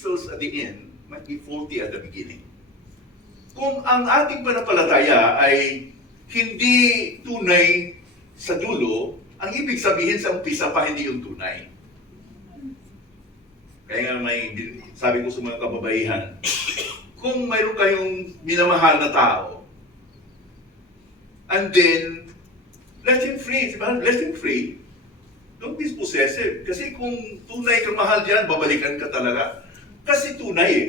crystals at the end might be faulty at the beginning. Kung ang ating pananampalataya ay hindi tunay sa dulo, ang ibig sabihin sa umpisa pa hindi yung tunay. Kaya nga sabi ko sa mga kababaihan, kung mayroon kayong minamahal na tao, and then, let him free, diba? Let him free. Don't be possessive. Kasi kung tunay kang mahal dyan, babalikan ka talaga. Kasi tunay eh.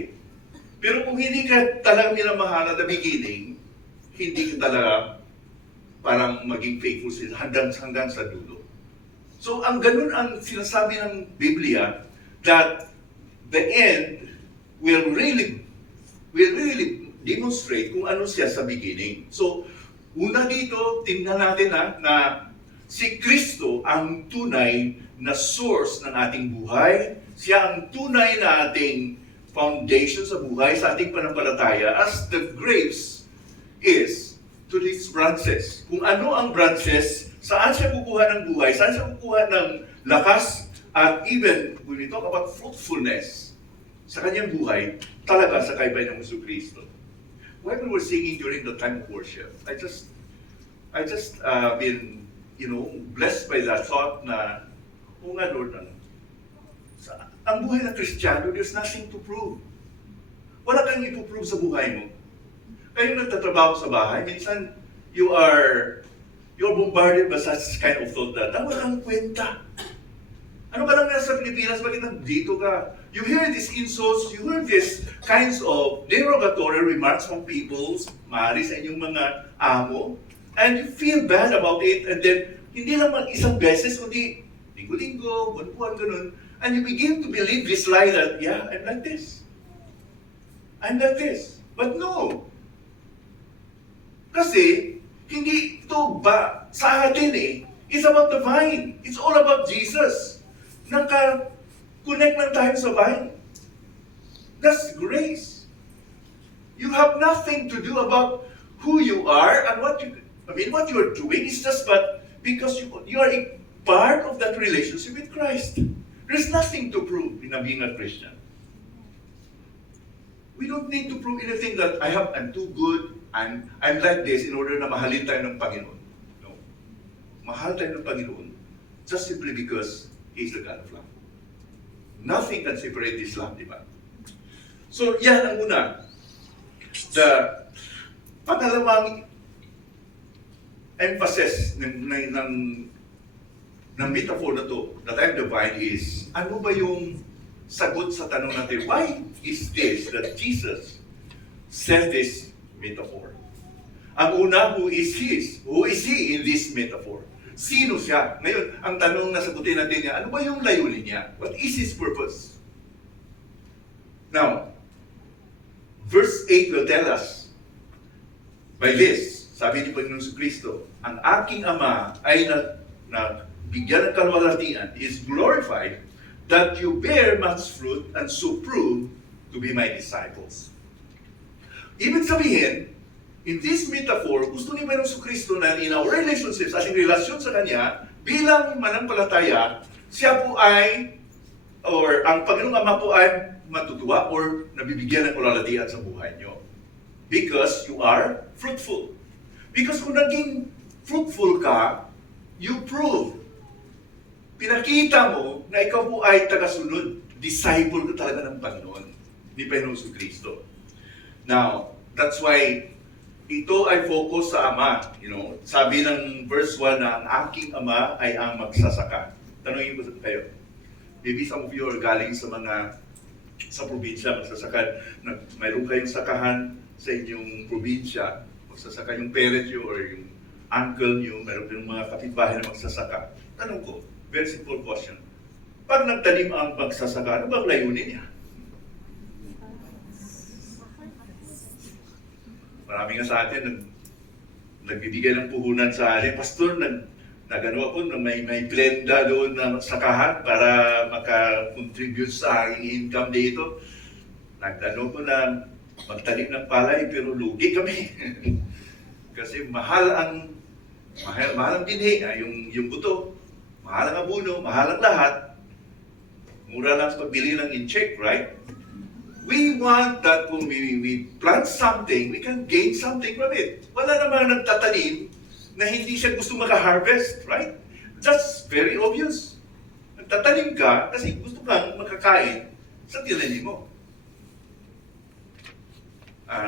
Pero kung hindi ka talaga minamahal at the beginning, hindi ka talaga parang maging faithful sila hanggang sa dulo. So ang ganun ang sinasabi ng Biblia, that the end will really demonstrate kung ano siya sa beginning. So una dito, tingnan natin na si Kristo ang tunay na source ng ating buhay. Siya ang tunay na ating foundation sa buhay, sa ating pananampalataya, as the grapes is to these branches. Kung ano ang branches, saan siya kukuha ng buhay, saan siya kukuha ng lakas, at even when we talk about fruitfulness sa kanyang buhay, talaga sa kaibay ng Jesucristo. When we were singing during the time of worship, I just been, blessed by that thought na, o nga Lord, ang buhay ng Kristiyano, there's nothing to prove. Wala kang ipuprove sa buhay mo. Kayo nagtatrabaho sa bahay, minsan you're bombarded by such kind of thought that wala kang kwenta. Ano ka lang nasa Pilipinas, bakit nandito ka? You hear these insults, you hear these kinds of derogatory remarks from people, maaari sa inyong mga amo, and you feel bad about it, and then hindi lang isang beses, kundi linggo-linggo, buwan-buwan, ganun. And you begin to believe this lie that, yeah, I'm like this. I'm like this. But no. Kasi, hindi ito ba sa atin eh. It's about the vine. It's all about Jesus. Naka-connect lang tayo sa vine. That's grace. You have nothing to do about who you are and what you're doing is just but because you are a part of that relationship with Christ. There's nothing to prove in being a Christian. We don't need to prove anything that I'm too good, I'm like this in order na mahalin tayo ng Panginoon. No. Mahal tayo ng Panginoon just simply because He's the God of love. Nothing can separate this love, di ba? So, yan ang una. The pangalawang emphasis ng metaphor na to, that I'm divine, is, ano ba yung sagot sa tanong natin? Why is this that Jesus says this metaphor? Ang una, who is he in this metaphor? Sino siya? Ngayon, ang tanong na sagutin natin niya, ano ba yung layunin niya? What is his purpose? Now, verse 8 will tell us, by this, sabi ni Panginoon Jesucristo, ang aking Ama ay bigyan ng kalwalhatian, is glorified, that you bear much fruit and so prove to be my disciples. Ibig sabihin, in this metaphor, gusto ni Panginoon Jesucristo na in our relationships, ating relasyon sa Kanya, bilang manampalataya, siya po ay, or ang Panginoong Ama po ay matutuwa or nabibigyan ng kalwalhatian sa buhay nyo. Because you are fruitful. Because kung naging fruitful ka, you prove. Pinakita mo na ikaw po ay tagasunod, disciple ka talaga ng Panginoon, ni Panginoon Jesucristo. Now, that's why ito ay focus sa Ama. Sabi ng verse 1 na ang aking Ama ay ang magsasaka. Tanungin ko kayo. Maybe some of you are galing sa probinsya, magsasaka. Mayroon kayong sakahan sa inyong probinsya. Magsasaka yung parent nyo or yung uncle nyo. Mayroon kayong mga kapitbahay na magsasaka. Tanong ko, very simple question. Pag nagtanim ang magsasaka, ano bang layunin niya? Marami nga sa atin nagbibigay ng puhunan sa atin. Pastor, nagano ako na may blenda doon na sakahan para maka-contribute sa aking income dito. Nagano ko na magtanim ng palay pero lugi kami. Kasi mahal ang binhi, yung buto. Mahal ang abuno, mahal ang lahat. Mura lang sa pagbili ng in-check, right? We want that when we plant something, we can gain something from it. Wala namang nagtatanim na hindi siya gusto maka-harvest, right? That's very obvious. Nagtatanim ka kasi gusto kang makakain sa tinanim mo.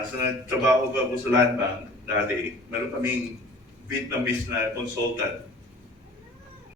So nagtrabaho ko ako sa Land Bank dati. Meron kaming Vietnamese na consultant